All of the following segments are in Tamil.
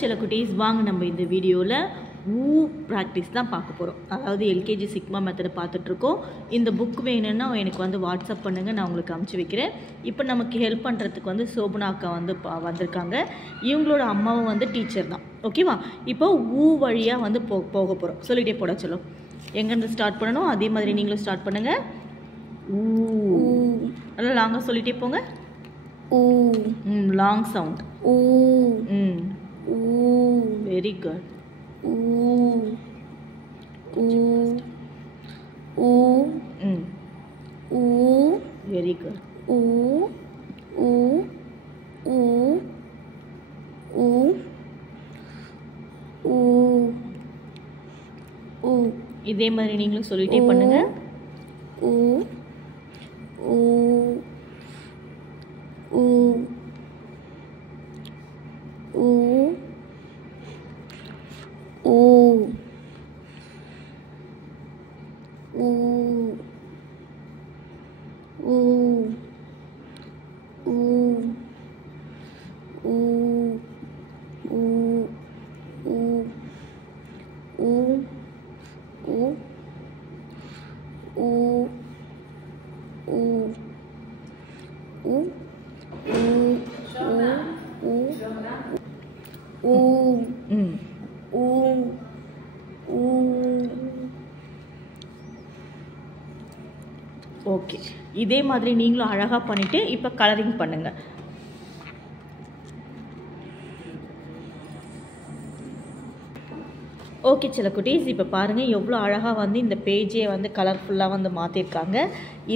சில குட்டீஸ் வாங்க நம்ம இந்த வீடியோவில் ஊ ப்ராக்டிஸ் தான் பார்க்க போகிறோம். அதாவது எல்கேஜி சிக்மா மெத்தடை பார்த்துட்ருக்கோம். இந்த புக் வேணும்னா எனக்கு வந்து வாட்ஸ்அப் பண்ணுங்கள், நான் உங்களுக்கு அனுப்பிச்சி வைக்கிறேன். இப்போ நமக்கு ஹெல்ப் பண்ணுறதுக்கு வந்து சோபனா அக்கா வந்து வந்திருக்காங்க. இவங்களோட அம்மாவும் வந்து டீச்சர் தான். ஓகேவா? இப்போ ஊ வழியாக வந்து போக போகிறோம். சொல்லிகிட்டே போட சொல்லும். எங்கேருந்து ஸ்டார்ட் பண்ணணும் அதே மாதிரி நீங்களும் ஸ்டார்ட் பண்ணுங்கள். ஊ நல்லா லாங்காக சொல்லிகிட்டே போங்க. ஊ லாங் சவுண்ட். ஊ வெரி குட். Very good. இதே மாதிரி நீங்களும் சொல்லிட்டே பண்ணுங்க. ஓகே, இதே மாதிரி நீங்களும் அழகாக பண்ணிவிட்டு இப்போ கலரிங் பண்ணுங்கள். ஓகே சில குட்டீஸ், இப்போ பாருங்கள் எவ்வளோ அழகாக வந்து இந்த பேஜே வந்து கலர்ஃபுல்லாக வந்து மாற்றிருக்காங்க.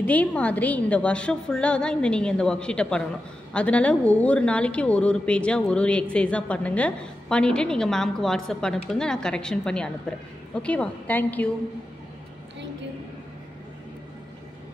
இதே மாதிரி இந்த வருஷம் ஃபுல்லாக தான் நீங்கள் இந்த ஒர்க் ஷீட்டை பண்ணணும். அதனால் ஒவ்வொரு நாளைக்கு ஒரு பேஜாக ஒரு எக்ஸசைஸாக பண்ணுங்கள். பண்ணிவிட்டு நீங்கள் மேம்க்கு வாட்ஸ்அப் அனுப்புங்க, நான் கரெக்ஷன் பண்ணி அனுப்புகிறேன். ஓகேவா? தேங்க்யூ.